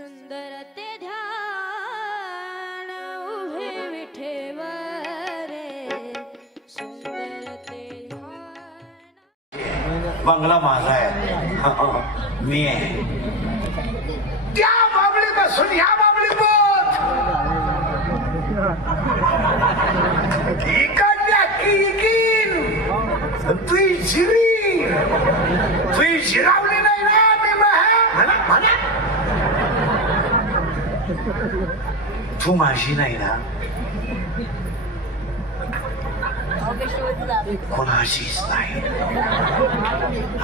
सुंदर ते ध्यान उभे विठेवर सुंदर ते ध्यान। बंगला माझा आहे मी आहे त्या बाबळी पासून या बाबळी पोत इकडल्या किकीन तुझी जिरी तुझी जिरावली नाही ना मी म्हणा म्हणा तू माझी नाही ना कोणाशीच नाही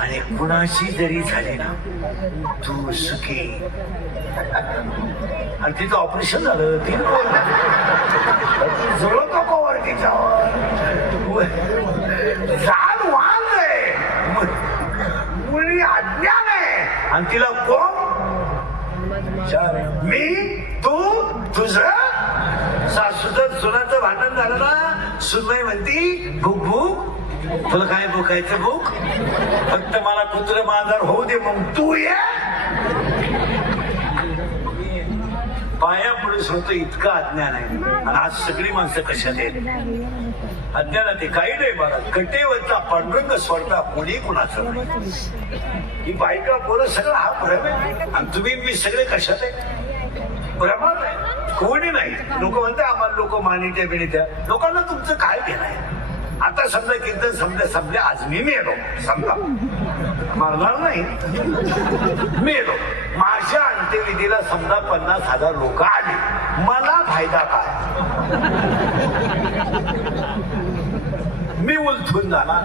आणि कुणाशी जरी झाली ना तू सुखी आणि तिचं ऑपरेशन झालं ती जुळत नको वर तिच्यावर झाड वांगलंय मुली अज्ञान आहे आणि तिला कोण मी तू तुझं सासूचं सुनाचं भांडण झालं ना सुनबाई म्हणती भूक भूक तुला काय भुकायचं भूक फक्त मला कुत्र मांजर होऊ दे मग तू ये पाया पुढे होतं इतकं अज्ञान आहे आणि आज सगळी माणसं कशात आहेत अज्ञानात ते काही नाही मला कटेवरचा पांडुरंग स्वरता कोणी कुणाचं ही बायका पोरं सगळं हा भ्रम आहे आणि तुम्ही मी सगळे कशात आहे भ्रमात आहे कोणी नाही लोक म्हणते आम्हाला लोक मानित्या बिनित्या लोकांना तुमचं काय घेणं आहे आता समजा कीर्तन समजा आज मी मेलो समजा मरणार नाही मेलो माझ्या अंत्यविधीला समजा 50,000 लोक आली मला फायदा काय मी उलथून झाला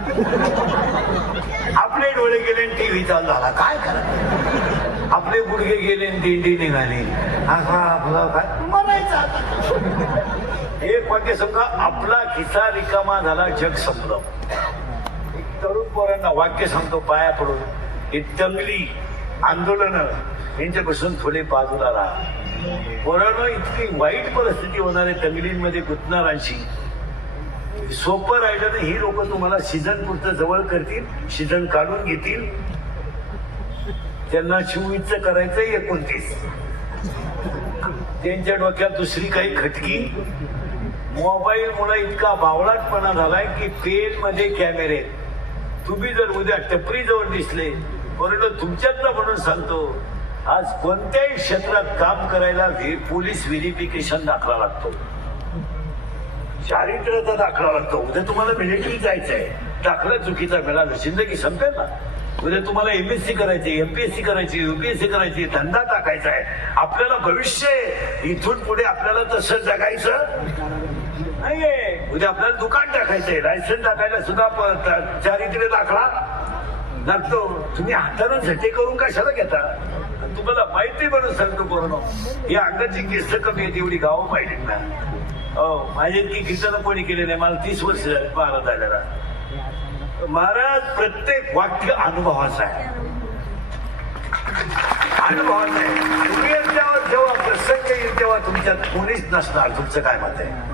आपले डोळे गेले टीव्ही चालू झाला काय करा आपले गुडघे गेले दिंडी निघाली असा आपला काय मरायचा एक वाक्य समजा आपला खिसा रिकामा झाला जग संपलं तरुण पोरांना वाक्य सांगतो पाया पडून ही दंगली आंदोलन यांच्यापासून थोडे बाजूला राहा पोरांना इतकी वाईट परिस्थिती होणार आहे दंगलींमध्ये गुंतणाऱ्यांशी सोपं राहिलं नाही ही लोक तुम्हाला सीझन पुरतं जवळ करतील सीझन काढून घेतील त्यांना 24चं करायचं 29 त्यांच्या डोक्यात दुसरी काही खटकी मोबाईल मुळे इतका बावळाटपणा झालाय की पेन मध्ये कॅमेरे तुम्ही जर उद्या टपरी जवळ दिसले परंतु तुमच्यातलं म्हणून सांगतो आज कोणत्याही क्षेत्रात काम करायला पोलीस व्हेरिफिकेशन दाखला लागतो चारित्र्याचा दाखला लागतो उद्या तुम्हाला मिलिटरी जायचंय दाखला चुकीचा मिळाला जिंदगी संपेल ना उद्या तुम्हाला MSc करायची MPSC करायची UPSC करायची धंदा टाकायचा आहे आपल्याला भविष्य इथून पुढे आपल्याला तसं जगायचं नाहीये उद्या आपल्याला दुकान टाकायचंय लायसन्स टाकायला सुद्धा चारित्र्य दाखला लागतो तुम्ही हाताने झटे करून कशाला घेता तुम्हाला माहिती म्हणून सांगतो पूर्ण ही अंगाची केस कमी आहे तेवढी गाव पाहिजे ना हो माझ्या इतकी कीर्तन कोणी केले नाही मला 30 वर्ष झाली महाराज झालेला महाराज प्रत्येक वाक्य अनुभवाचं आहे अनुभवाचं आहे तुम्ही जेव्हा प्रसंग येईल तेव्हा तुमच्यात कोणीच नसणार तुमचं काय मत आहे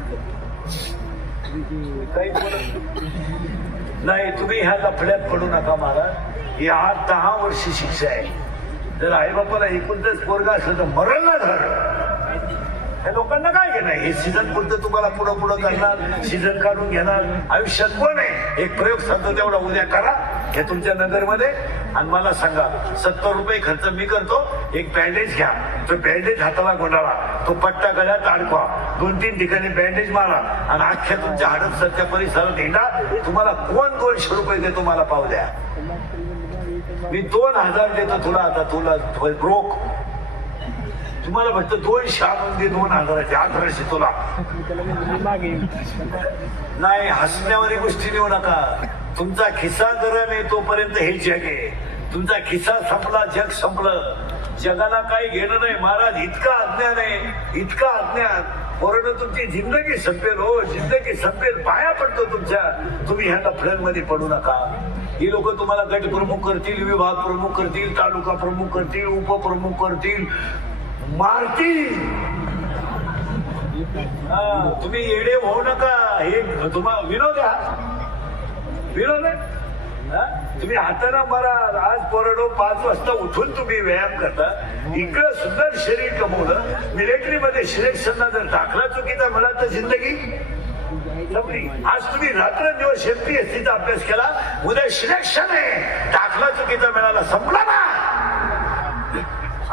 काही नाही तुम्ही ह्या लफड्यात पडू नका महाराज या 10 वर्षी शिक्षा आहे जर आई बापाला एकूणच पोरगा असलं तर मरण ना झालं हे लोकांना काय घेणार हे सीझन पुरतं तुम्हाला पुढं पुढं करणार सीझन काढून घेणार आयुष्यात कोण आहे एक प्रयोग सांगतो तेवढा उद्या करा हे तुमच्या नगरमध्ये आणि मला सांगा 70 रुपये खर्च मी करतो एक बँडेज घ्या तो बँडेज हाताला गुंडाळा तो पट्टा गळ्यात अडकवा 2-3 ठिकाणी बँडेज मारा आणि अख्ख्या तुमच्या हडपसरच्या परिसरात हिंडा तुम्हाला कोण 200 रुपये देतो मला पाहू द्या मी 2000 देतो तुला आता तुला रोख तुम्हाला फक्त 200 आणून दे 2000चे 1800 तुला नाही हसण्यावारी गोष्टी नेऊ नका तुमचा खिसा गरम आहे तोपर्यंत हे जग आहे तुमचा खिसा संपला जग संपलं जगाला काही घेणं नाही महाराज इतका अज्ञान आहे इतका अज्ञान परंतु तुमची जिंदगी संपेल हो जिंदगी संपेल पाया पडतो तुमच्या तुम्ही ह्या लफड्यांमध्ये पडू नका ही लोक तुम्हाला गट प्रमुख करतील विभाग प्रमुख करतील तालुका प्रमुख करतील उपप्रमुख करतील मारतील तुम्ही येडे होऊ नका हे तुम्हाला विनोद आहे विनोद आहे तुम्ही हाताना मारा. आज पोराडो 5 वाजता उठून तुम्ही व्यायाम करता. इकडं सुंदर शरीर कमवलं. मिलिटरी मध्ये सिलेक्शनला जर दाखला चुकीचा मिळाला तर जिंदगी संपली. आज तुम्ही रात्रंदिवस MPSCचा अभ्यास केला. उद्या सिलेक्शन आहे, दाखला चुकीचा मिळाला, संपला ना.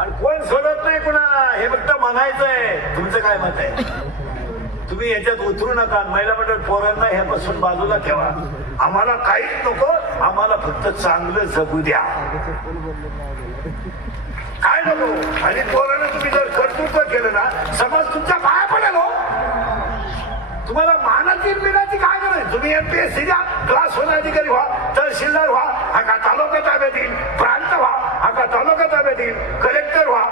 आणि कोण सोडत नाही कुणाला, हे फक्त म्हणायचंय. तुमचं काय मत आहे? तुम्ही याच्यात उतरू नका. महिला मंडळ पोरांना ह्यापासून बाजूला ठेवा. आम्हाला काहीच नको, आम्हाला फक्त चांगलं जगू द्या, काय नको. आणि पोरांना तुम्ही जर कर्तृत्व केलं ना, समाज तुमच्या पाया पडेल हो. तुम्हाला मानाची मिळाची काय गरज? तुम्ही MPSCच्या क्लास 1 अधिकारी व्हा, तहसीलदार व्हा, हा का तालुका ताब्यात येईल, प्रांत व्हा, हा का तालुका ताब्यात येईल, कलेक्टर व्हा,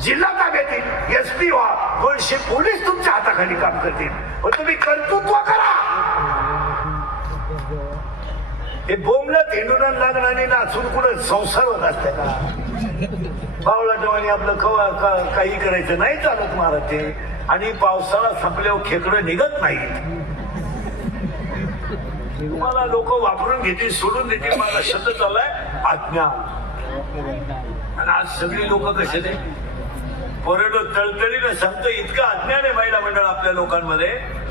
जिल्हा ताब्यात येईल, SP व्हा, 200 पोलीस तुमच्या हाताखाली काम करतील. पण तुम्ही कर्तृत्व करा. हे बोंबलं हिंडून लागणारी नाचून कुठं संसार होत असते का? पावला टवानी आपलं काही करायचं नाही, चालत महाराज ते. आणि पावसाळा संपल्यावर खेकडं निघत नाही. तुम्हाला लोक वापरून घेतील, सोडून देतील. माझा शब्द चाललाय आज्ञा. आणि आज सगळी लोक कसे ते पोरडो तळतळीनं सांगतं, इतकं अज्ञान आहे महिला मंडळ आपल्या लोकांमध्ये.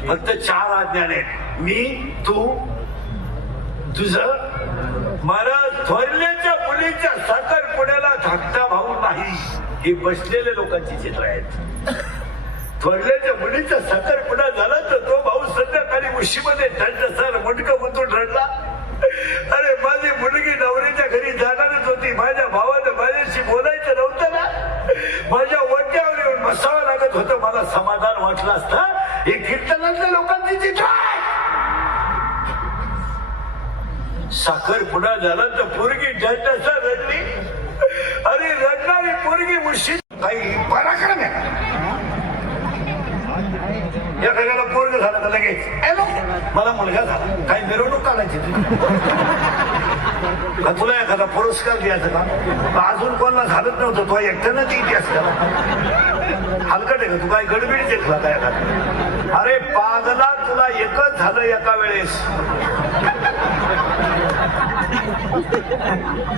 फक्त 4 अज्ञान आहेत: मी, तू, तुझं. महाराज थोरल्याच्या मुलीच्या साखरपुड्याला धाकटा भाऊ नाही, हे बसलेल्या लोकांची चित्र आहेत. थोरल्याच्या मुलीचा साखरपुडा झाला तर तो भाऊ संध्याकाळी उशीमध्ये ठणठसार मुंडकं गुंतून रडला. अरे माझी मुलगी नवरीच्या घरी जाणारच होती, माझ्या भावानं माझ्याशी बोलायचं नव्हतं ना, माझ्या वट्यावर येऊन बसावं लागत होतं, मला समाधान वाटलं असतं. हे कीर्तनातल्या लोकांची चित्र आहे. साखरपुडा झाला तर पोरगी ठणठसार रडली. अरे रडणारी पोरगी उशी काही पराक्रम आहे. या घराला पोरग झालं तर लगेच मला मुलगा झाला, काही मिरवणूक काढायची का? तुला एखादा पुरस्कार द्यायचा का? अजून कोणाला झालंच नव्हतं, तो एकट्यानं ती इतिहास केला. हलकट आहे का तू? काय गडबडीच घेतला काय एखादा? अरे पागला, तुला एकच झालं एका वेळेस.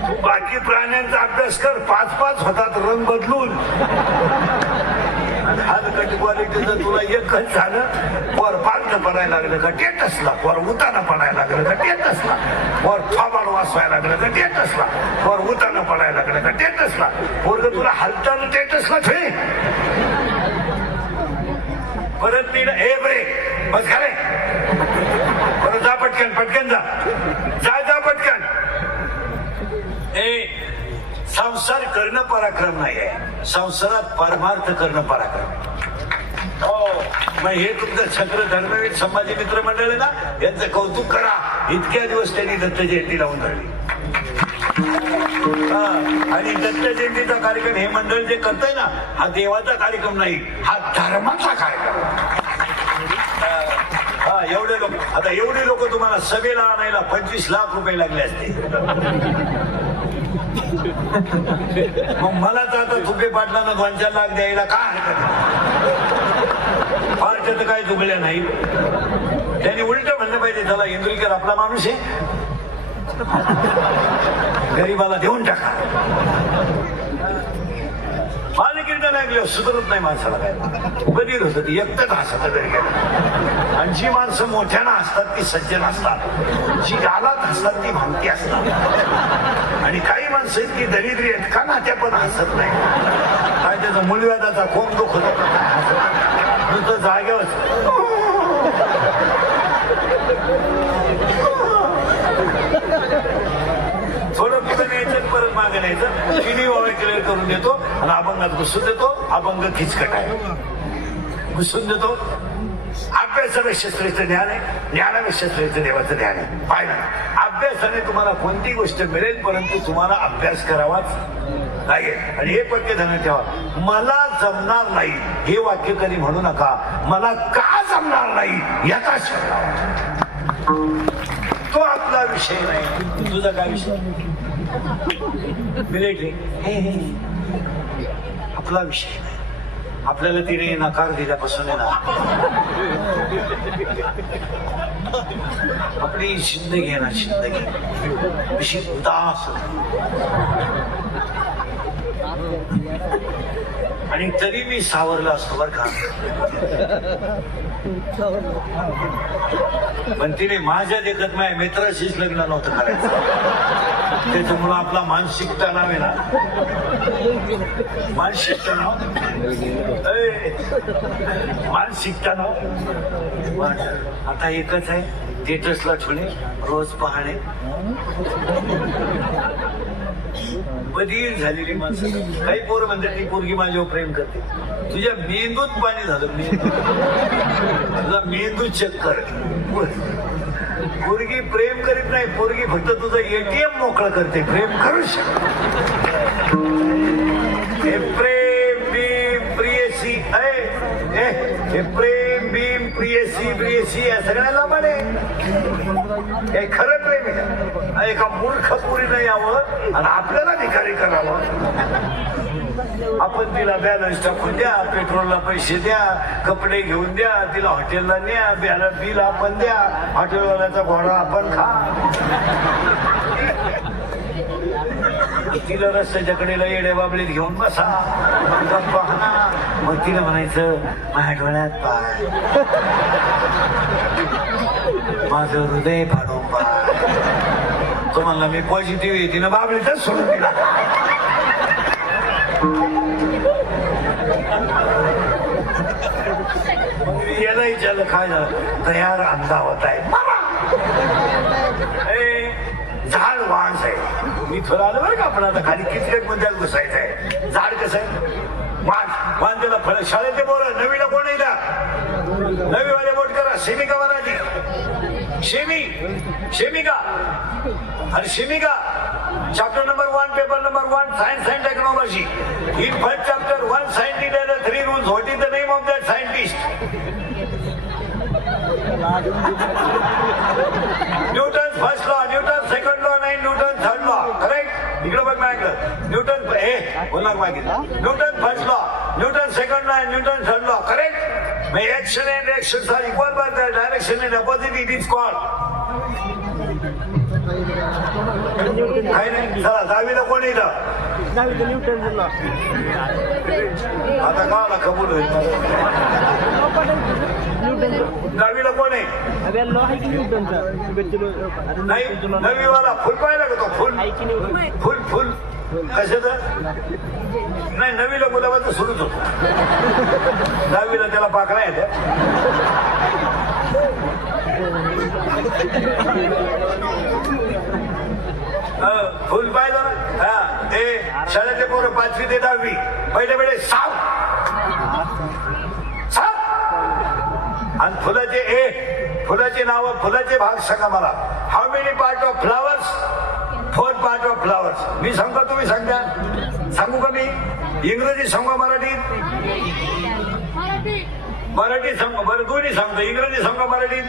तू बाकी प्राण्यांचा अभ्यास कर, 5-5 होतात रंग बदलून. हलकट क्वालिटीचं तुला एकच झालं. वर पालनं पडायला लागलं का टेटसला, वर उताना पडायला लागलं का टेटसला, वर थोबाड वाचवायला लागलं का टेटसला, वर उताना पडायला लागलं का टेटसला. पोरग तुला हलताना टेटसला ठे. परत मी ए ब्रेक बस खरे, परत जा पटकन, पटकन जा, जा पटकन. संसार करणं पराक्रम नाही आहे, संसारात परमार्थ करणं पराक्रम. हो, मग हे तुमचं छत्र धर्मवीर संभाजी मित्र मंडळ आहे ना, यांचं कौतुक करा. इतक्या दिवस त्यांनी दत्त जयंती लावून धरली. आणि दत्त जयंतीचा कार्यक्रम हे मंडळ जे करतंय ना, हा देवाचा कार्यक्रम नाही, हा धर्माचा कार्यक्रम. हा, एवढे लोक, आता एवढे लोक तुम्हाला सभेला आणायला 25 लाख रुपये लागले असते. मग मला तर आता तुपे पाटलांना 2-4 लाख द्यायला काय हरकत? फारच्या तर काय दुबळ्या नाही. त्यांनी उलट म्हणलं पाहिजे, त्याला इंद्रिकर आपला माणूस आहे, गरीबाला देऊन टाका. माझे कीर्तन ऐकले सुधरत नाही माणसाला. काय बदल होत ती एकटंच हसत तरी गेलं. आणि जी माणसं मोठ्यानं असतात ती सज्जन असतात, जी गालात असतात ती भामती असतात. आणि काही माणसं इतकी दरिद्री आहेत का ना, त्या पण हसत नाही. काय त्याचा मूलव्याधाचा खूप दुःख होतो, नुसतं जागेवर थोडं पुढे न्यायचं, परत मागे न्यायचं. तिन्ही वावे क्लिअर करून देतो आणि अभंगात घुसून देतो. अभंग खिचकट आहे, घुसून देतो. अभ्यासापेक्षा श्रेष्ठ ज्ञान आहे, ज्ञानापेक्षा श्रेष्ठ देवाचं ज्ञान आहे. पाहिलं, अभ्यासाने तुम्हाला कोणती गोष्ट मिळेल, परंतु तुम्हाला अभ्यास करावाच लागेल. आणि हे पक्के ध्यानात ठेवा, मला जमणार नाही हे वाक्य कधी म्हणू नका. मला का जमणार नाही याचा शब्द, तो आपला विषय नाही. तुझा काय विषय? मिलिटरी आपला विषय नाही. आपल्याला तिने नकार दिल्यापासून आहे ना आपली जिंदगी आहे ना जिंदगी अशी उदास आणि तरी मी सावरला असतो बर का. पण तिने माझ्या देखत माझ्या मित्राशीच लग्न नव्हतं करायचं. त्याच्यामुळं आपला मानसिक तणाव आहे ना मानसिक तणाव मानसिक तणाव आता एकच आहे स्टेटसला ठेवणे रोज पाहणे. बधीर झालेली माणसं काही पोरं म्हणतात ती पोरगी माझ्यावर प्रेम करते. तुझ्या मेंदूत पाणी झालं मेंदू तुझा मेंदू चेक कर. पोरगी प्रेम करीत नाही पोरगी फक्त तुझं एटीएम मोकळं करते. प्रेम करू शकत हे प्रेम भीम प्रियसी हे प्रेम भीम प्रियसी प्रियसी या सगळ्याला म्हणे हे खरं प्रेम आहे. एका मूर्ख पोरीनं यावं आणि आपल्याला भिकारी करावं. आपण तिला बॅलन्स टाकून द्या पेट्रोलला पैसे द्या कपडे घेऊन द्या तिला हॉटेलला न्या बिल आपण द्या हॉटेलवाल्याचा घोडा आपण खा. तिला रस्त्याच्या कडेला येड्या बाबळीत घेऊन बसा गप्पा हाना. मग तिला म्हणायचं माझ्या डोळ्यात पाय माझं हृदय फाडून पाय. तो म्हणला मी पॉझिटिव्ह आहे तिनं बाबळीतच सोडून दिला. याला विचारलं काय झालं तयार अंधा होत आहे झाड वांस आहे. मी थोडं आलं बरं का आपण आता खाली किचकट मध्ये घुसायचं आहे. झाड कसं आहे वांस वांस त्याला फळ शाळेत बोला नवीला कोण येईल नवीवाले बोट करा सेमिका मराठी शेमिका अरे शेमिका chapter number 1 paper number 1 science and technology. In first chapter 1 scientist has 3 rules. What is the name of that scientist? Newton's first law, Newton's second law and Newton's third law. Correct? इकडे बघ माझ्याकडे Newton बोलणार मागितलं Newton's first law, Newton's second law and Newton's third law. Correct? May action and reactions are equal but the direction and opposite it is called. काही नाही चला दहावीला कोण येईल आता गावाला कबूल होईल. दहावीला कोण आहे नाही नवीवाला फुल पाहिला का तो फुल फुल कशाचं नाही नवीला गुलाबाचं सुरूच होतो. दहावीला त्याला पाकळा येते. फुल पाहिलं ना हा ते शाळेतले पोरं 5वी ते 10वी पहिले साव आणि फुलाचे नाव फुलाचे भाग सांगा मला. How many part of flowers 4 part of flowers. मी सांगतो तुम्ही सांगता सांगू का मी इंग्रजी सांगू मराठी सांगू बरं दोन्ही सांगतो इंग्रजी सांगू मराठीत.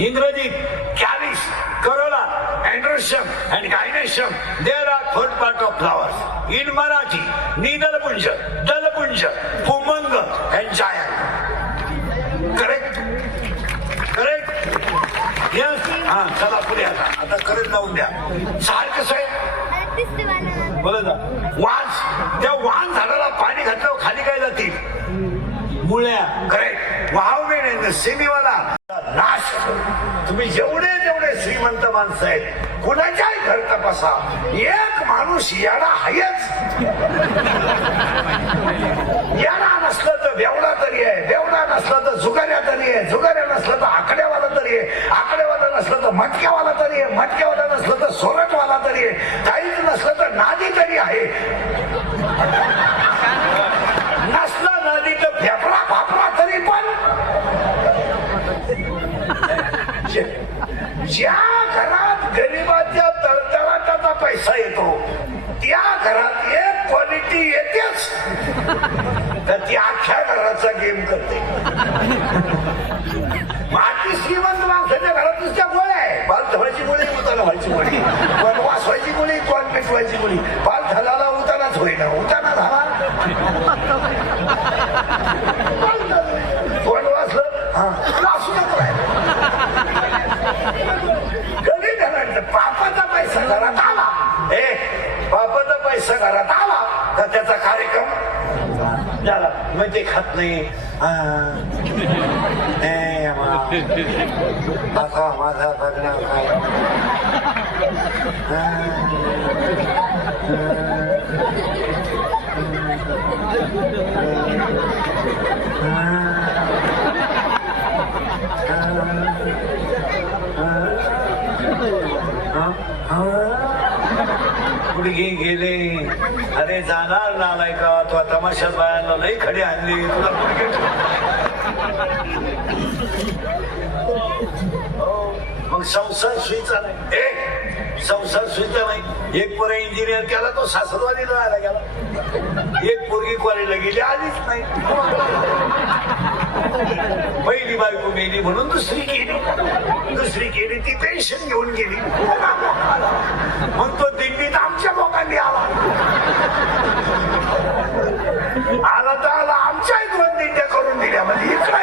इंग्रजीत calyx corolla androecium and gynoecium there are 4 part of flowers. In Marathi नीदलपुंज दलपुंज पुमंग अँड जायंट. करेक्ट यस हा चला पुढे आता करत लावून द्या. झाड कसं आहे बोला ना वांस त्या वांस झाडाला पाणी घातल्यावर खाली काय जातील मुळ्या. करेक्ट वाव मेन सेमीवाला नाश. तुम्ही जेवढे श्रीमंत माणसं आहेत कुणाच्याही घर तपासा एक माणूस येडा आहेच. येडा नसलं तर बेवडा तरी आहे बेवडा नसला तर जुगाऱ्या तरी आहे जुगाऱ्या नसलं तर आकड्यावाला तरी आहे आकड्यावाला नसलं तर मटक्यावाला तरी आहे मटक्यावाला नसलं तर सोरटवाला तरी आहे काहीच नसलं तर नादी तरी आहे. नसलं नादी तर फेफडा फाफडा तरी पण. ज्या घरात गरिबाच्या तळतळाटाचा पैसा येतो त्या घरात एक क्वालिटी येतेच तर ती अख्ख्या घराचा गेम करते. माती श्रीमंत माणसाच्या घरात नुसत्या गोळ्या आहे पाल धवायची गोळी उताना व्हायची गोळी पण वाचवायची गोळी कोण पेटवायची गोळी पाल धलाला उतानाच होईना उताना झाला झाला मग ते खात नाही आता माझा बघणं काय गुडघे गेले अरे जाणार नालाय का तो तमाशात बायांना लई खडी आणली तुला गुडघे मग संसार सुईचा नाही संसार सुईचा नाही एक पोरा इंजिनियर केला तो सासरवाडी राहायला गेला एक पोरगी कॉलेजला गेली आलीच नाही पहिली बायको मेली म्हणून दुसरी केली ती पेन्शन घेऊन गेली मग तो दिल्लीत आमच्या लोकांनी आला तर आला आमच्याही 2 दिंड्या करून दिल्या म्हणजे इकडे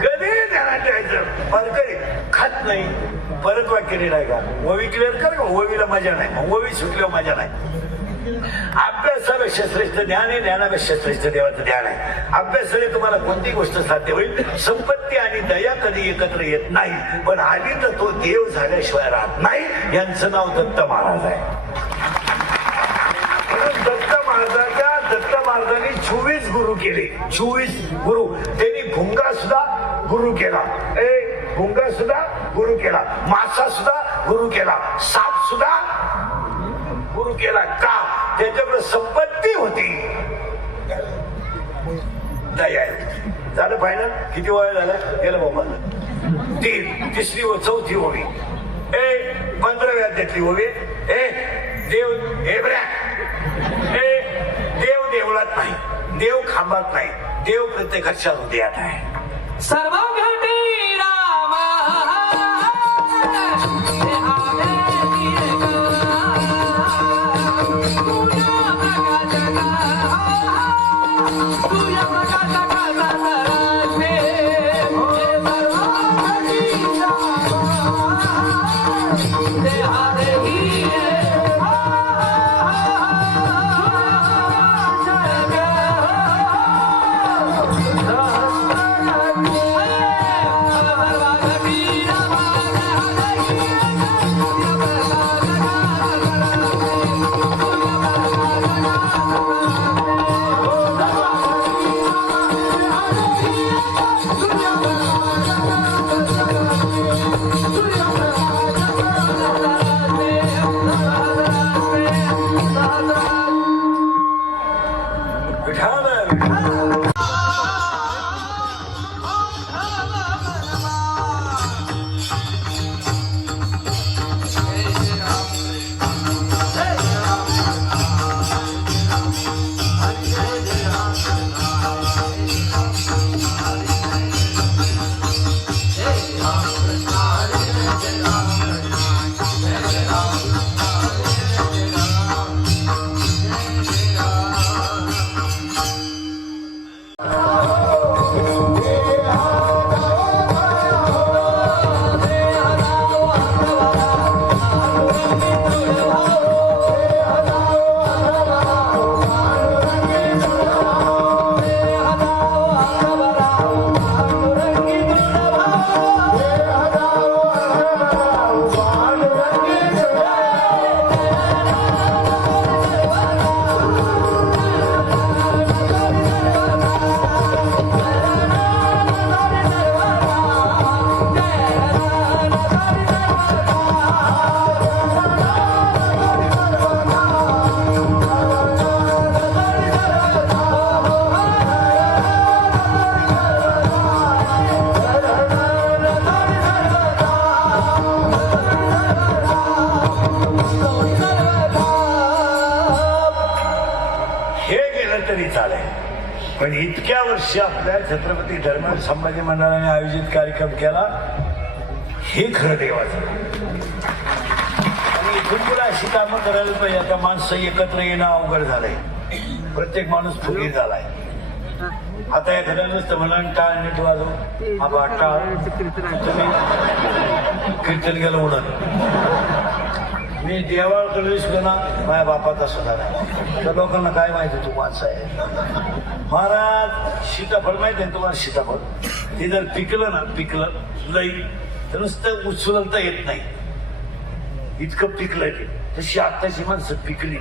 कधी ध्यानात ठेवायचं परकरी खात नाही परत वाक्य नाही का ओवी क्लिअर कर का ओवीला मजा नाही मग ओवी सुटल्यावर मजा नाही अभ्यासापेक्षा श्रेष्ठ ज्ञान आहे ज्ञानापेक्षा श्रेष्ठ देवाचं ध्यान आहे अभ्यासाने तुम्हाला कोणती गोष्ट साध्य होईल संपत्ती आणि दया कधी एकत्र येत नाही पण आधी तर तो देव झाल्याशिवाय राहत नाही यांचं नाव दत्त महाराज आहे दत्त महाराजांनी 24 गुरु केले 24 गुरु त्यांनी भुंगा सुद्धा गुरु केला भुंगा सुद्धा गुरु केला मासा सुद्धा गुरु केला साप सुद्धा गुरु केला का त्याच्याकडे संपत्ती होती दया झालं फायनल किती वय झालं गेलं बाबा तिसरी व चौथी ओवी 15व्या त्यातली ओवी देव देव देवळात नाही देव खांबात नाही देव प्रत्येकाच्या हृदयात आहे सर्व घटी राम पण इतक्या वर्षी आपल्या छत्रपती धर्मात संभाजी मंडळाने आयोजित कार्यक्रम केला हे खरं देवाचं आणि इथून पुढे अशी कामं करायला पाहिजे आता माणसं एकत्र येणं अवघड झालंय प्रत्येक माणूस फुगीर झालाय आता एखाद्या नुसतं म्हणा टाळ नीट वाजव हा टाळ तुम्ही कीर्तन गेलं उडत मी देवाकडे विसलो ना माझ्या बापाचा सुद्धा नाही. तर लोकांना काय माहिती तू माणसं आहे. महाराज सीताफळ माहिती आहे तुम्हाला? सीताफळ ते जर पिकलं ना, पिकलं लई तर नुसतं उचलता येत नाही, इतकं पिकलंय ते. तशी आत्ताची माणसं पिकली,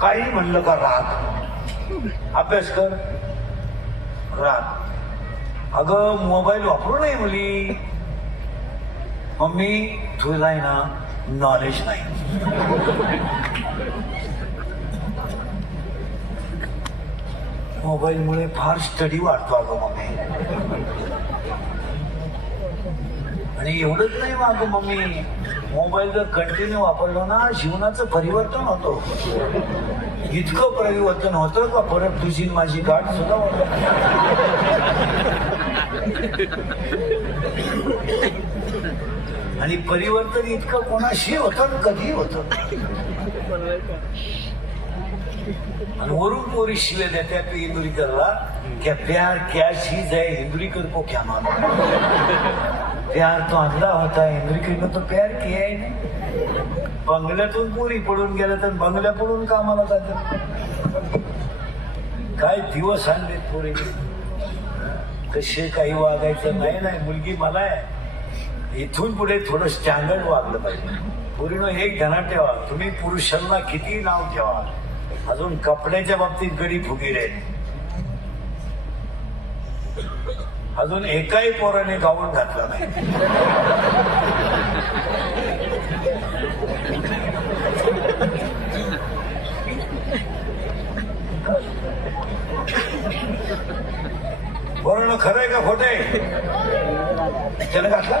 काही म्हणलं का राग, अभ्यास कर राग. अगं मोबाईल वापरू नये मुली. मम्मी तुला आहे ना नॉलेज नाही. मोबाईलमुळे फार स्टडी वाढतो अगं मम्मी. आणि एवढंच नाही अगं मम्मी, मोबाईल जर कंटिन्यू वापरलो ना जीवनाचं परिवर्तन होतं. इतकं परिवर्तन होतं का परत तुझी माझी गाठ सुद्धा होत. आणि परिवर्तन इतकं कोणाशी होतं कधी होतं. आणि वरून पोरी शिवे देत्या इंदुरीकरला, क्या प्यार क्या चीज है इंदुरीकर को क्या मालूम. प्यार तो अंधा होता है, इंदुरीकर ने तो प्यार किया ही नाही. बंगल्यातून पोरी पडून गेल्या तर बंगल्या पडून कामाला जातात. काय दिवस आणलेत पोरी. कसे काही वागायचं नाही. नाही मुलगी मला आहे, इथून पुढे थोडं स्टँडर्ड वागलं पाहिजे. पोरीनं एक ध्यानात ठेवा, तुम्ही पुरुषांना किती नाव ठेवा, अजून कपड्याच्या बाबतीत गडी फुगीर आहेत. अजून एकाही पोराने गाऊन घातला नाही. पोरानं खरंय का खोटंय? त्यानं घातला.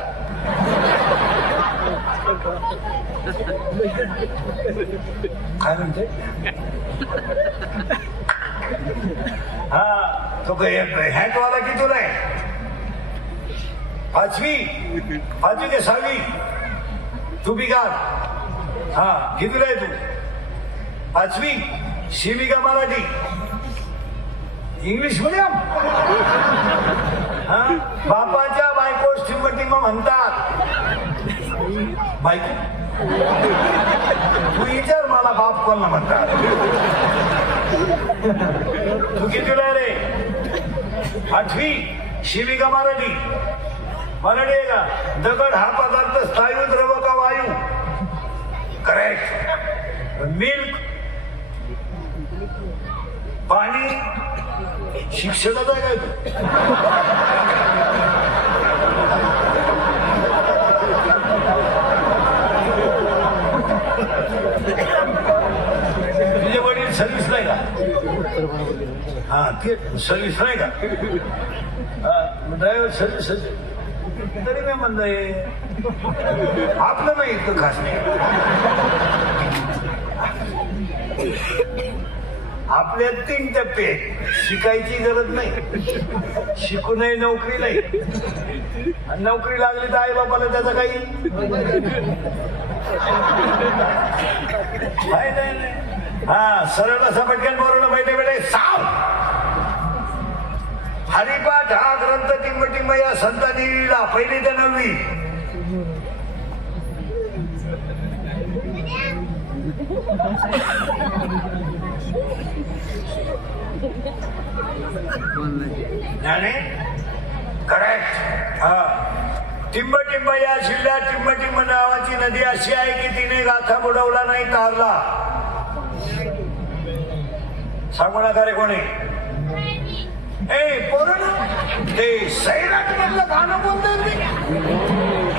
काय म्हणते? हा तो हॅटवाला किती नाही? पाचवी ते 6वी तू बिगाड. हा कितीला आहे तू? 5वी. शिवी का मराठी? English medium. हा बापाच्या बायको टिंब म्हणतात. बायको तू विचार मला बाप कोण म्हणतात. तू कितीला रे? 8वी. शिवी का मराठी? मराठी आहे का? दगड हा पदार्थ स्थायू द्रव का वायू? करेक्ट. मिल्क पाणी शिक्षणाचं आहे काय तू? तुझे वडील सर्व्हिस नाही का? हा ते सर्व्हिस नाही का? ड्रायव्हर सर्व्हिस तरी मी म्हणलंय आपलं नाही इतकं खास नाही. आपल्या 3 टप्पे. शिकायची गरज नाही, शिकूनही नोकरी नाही, आणि नोकरी लागली तर आई बापाला त्याचा काही नाही. हा सरळ असा पटकन बोलणं बैठे साव. हरिपाठ हा ग्रंथ टिंब या संतांनी लिहिला 1ली ते 9वी. करेक्ट. हा टिंब या जिल्ह्यात टिंब नावाची नदी अशी आहे की तिने गाथा बुडवला नाही तारला. सांगू नका रे कोणी. ए पोरण ते सैराट मधलं गाणं बोलतोय.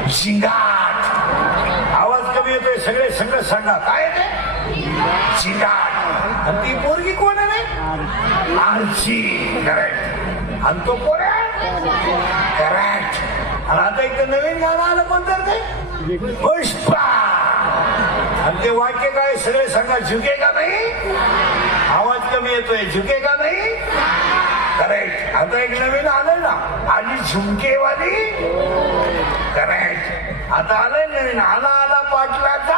झिंगाट. आवाज कमी येतोय, सगळे संगत सांगा काय ते. झिंगाट. आणि ती पोरगी कोण आहे? आरची. करेक्ट. आणि तो कोण आहे? करेक्ट. आणि आता एक नवीन गाणं आलं कोणतं ते? पुष्पा. आणि ते वाक्य काय? सगळे सांगा झुके का नाही? आवाज कमी येतोय. झुके का नाही? करेक्ट. आता एक नवीन आलंय ना, आली झुमकेवाली. करेक्ट. आता आलंय नवीन, आला पाटलाचा.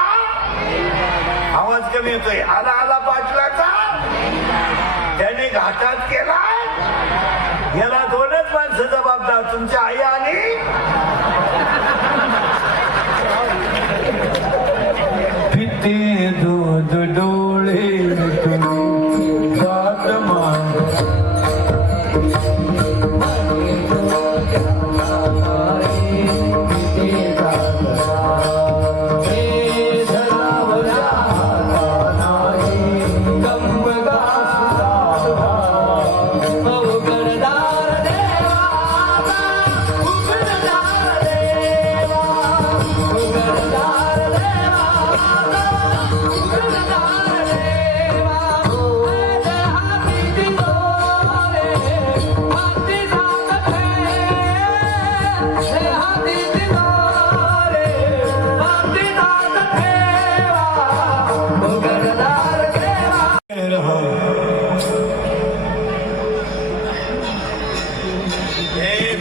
आवाज कमी येतोय. आला पाटलाचा. त्याने घाटात केला. याला 2च माणसं जबाबदार, तुमची आई आणि ते दूध डोळे जात माग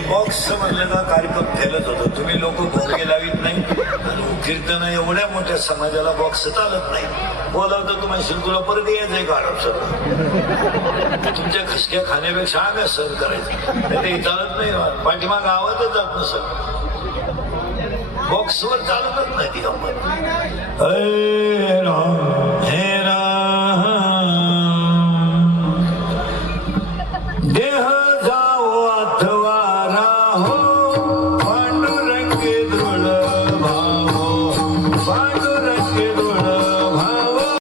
बॉक्स म्हणलं का कार्यक्रम फेलत होतो. तुम्ही लोक भोगे लावित नाही. कीर्तन एवढ्या मोठ्या समाजाला बॉक्स चालत नाही. बोलावतं तुम्हाला तुला परत यायचंय का आराम सर तुमच्या खसक्या खाण्यापेक्षा आम्ही सहन करायचं ते चालत नाही. पाठीमाग आवाजच जात नसत. बॉक्सवर चालतच नाही ती गंमत.